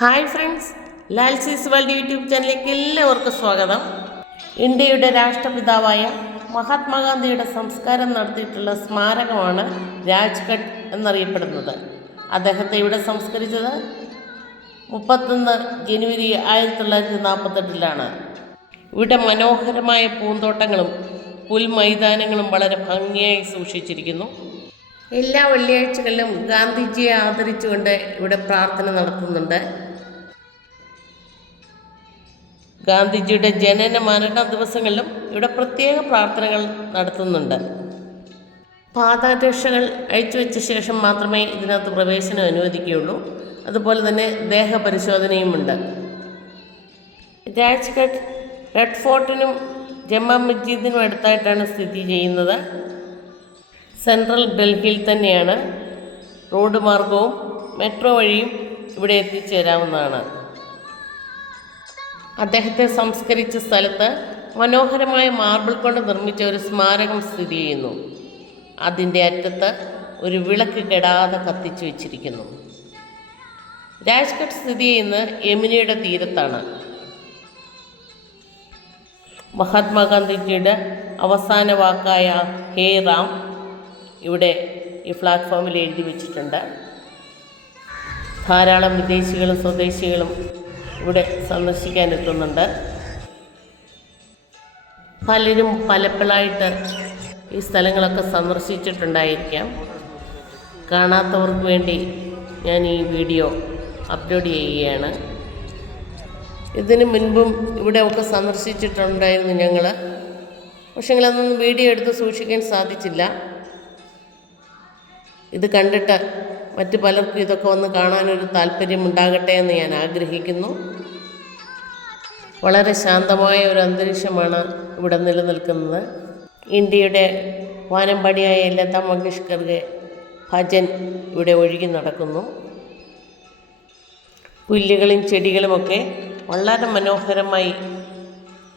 Hi friends ലാൽസീസ് world YouTube ചാനലിലേക്ക് എല്ലാവർക്കും സ്വാഗതം. ഇന്ത്യയുടെ രാഷ്ട്രപിതാവായ മഹാത്മാഗാന്ധിയുടെ സംസ്കാരം നടത്തിയിട്ടുള്ള സ്മാരകമാണ് രാജ്ഘട്ട് എന്നറിയപ്പെടുന്നത്. അദ്ദേഹത്തെ ഇവിടെ സംസ്കരിച്ചത് മുപ്പത്തൊന്ന് ജനുവരി ആയിരത്തി തൊള്ളായിരത്തി നാൽപ്പത്തെട്ടിലാണ് ഇവിടെ മനോഹരമായ പൂന്തോട്ടങ്ങളും പുൽമൈതാനങ്ങളും വളരെ ഭംഗിയായി സൂക്ഷിച്ചിരിക്കുന്നു. എല്ലാ വെള്ളിയാഴ്ചകളിലും ഗാന്ധിജിയെ ആദരിച്ചുകൊണ്ട് ഇവിടെ പ്രാർത്ഥന നടത്തുന്നുണ്ട്. ഗാന്ധിജിയുടെ ജനന മരണ ദിവസങ്ങളിലും ഇവിടെ പ്രത്യേക പ്രാർത്ഥനകൾ നടത്തുന്നുണ്ട്. പാദരക്ഷകൾ അഴിച്ചു വെച്ച ശേഷം മാത്രമേ ഇതിനകത്ത് പ്രവേശനം അനുവദിക്കുകയുള്ളൂ. അതുപോലെ തന്നെ ദേഹപരിശോധനയുമുണ്ട്. രാജ്ഘട്ട് റെഡ് ഫോർട്ടിനും ജമ്മ മസ്ജിദിനും അടുത്തായിട്ടാണ് സ്ഥിതി ചെയ്യുന്നത്. സെൻട്രൽ ഡൽഹിയിൽ തന്നെയാണ്. റോഡ് മാർഗവും മെട്രോ വഴിയും ഇവിടെ എത്തിച്ചേരാവുന്നതാണ്. അദ്ദേഹത്തെ സംസ്കരിച്ച സ്ഥലത്ത് മനോഹരമായ മാർബിൾ കൊണ്ട് നിർമ്മിച്ച ഒരു സ്മാരകം സ്ഥിതി ചെയ്യുന്നു. അതിന്റെ അറ്റത്ത് ഒരു വിളക്ക് കെടാതെ കത്തിച്ചു വച്ചിരിക്കുന്നു. രാജ്ഘട്ട് സ്ഥിതി ചെയ്യുന്ന യമുനയുടെ തീരത്താണ്. മഹാത്മാഗാന്ധിജിയുടെ അവസാന വാക്കായ ഹേ റാം ഇവിടെ ഈ പ്ലാറ്റ്ഫോമിൽ എഴുതി വെച്ചിട്ടുണ്ട്. ധാരാളം വിദേശികളും സ്വദേശികളും ഇവിടെ സന്ദർശിക്കാൻ എത്തുന്നുണ്ട്. പലരും പലപ്പോഴായിട്ട് ഈ സ്ഥലങ്ങളൊക്കെ സന്ദർശിച്ചിട്ടുണ്ടായിരിക്കാം. കാണാത്തവർക്ക് വേണ്ടി ഞാൻ ഈ വീഡിയോ അപ്ലോഡ് ചെയ്യുകയാണ്. ഇതിന് മുൻപും ഇവിടെ ഒക്കെ സന്ദർശിച്ചിട്ടുണ്ടായിരുന്നു ഞങ്ങൾ പക്ഷേ അതൊന്നും വീഡിയോ എടുത്ത് സൂക്ഷിക്കാൻ സാധിച്ചില്ല. ഇത് കണ്ടിട്ട് മറ്റു പലർക്കും ഇതൊക്കെ ഒന്ന് കാണാനൊരു താല്പര്യമുണ്ടാകട്ടെ എന്ന് ഞാൻ ആഗ്രഹിക്കുന്നു. വളരെ ശാന്തമായ ഒരു അന്തരീക്ഷമാണ് ഇവിടെ നിലനിൽക്കുന്നത്. ഇന്ത്യയുടെ വാനമ്പാടിയായ ലത മങ്കേഷ്കറുടെ ഭജൻ ഇവിടെ ഒഴുകി നടക്കുന്നു. പുല്ലുകളും ചെടികളുമൊക്കെ വളരെ മനോഹരമായി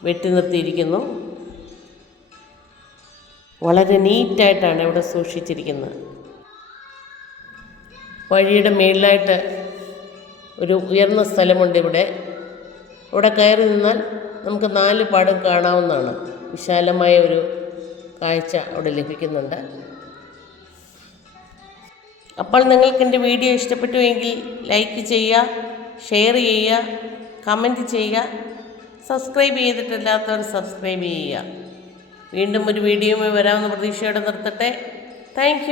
വെട്ടി നിർത്തിയിരിക്കുന്നു. വളരെ നീറ്റായിട്ടാണ് ഇവിടെ സൂക്ഷിച്ചിരിക്കുന്നത്. വഴിയുടെ മേളിലായിട്ട് ഒരു ഉയർന്ന സ്ഥലമുണ്ട് ഇവിടെ. ഇവിടെ കയറി നിന്നാൽ നമുക്ക് നാല് പാടും കാണാവുന്നതാണ്. വിശാലമായ ഒരു കാഴ്ച അവിടെ ലഭിക്കുന്നുണ്ട്. അപ്പോൾ നിങ്ങൾക്ക് എന്റെ വീഡിയോ ഇഷ്ടപ്പെട്ടുവെങ്കിൽ ലൈക്ക് ചെയ്യുക ഷെയർ ചെയ്യുക കമന്റ് ചെയ്യുക സബ്സ്ക്രൈബ് ചെയ്തിട്ടില്ലാത്തവർ സബ്സ്ക്രൈബ് ചെയ്യുക. വീണ്ടും ഒരു വീഡിയോയുമായി വരാമെന്ന പ്രതീക്ഷയോടെ നിർത്തട്ടെ. താങ്ക്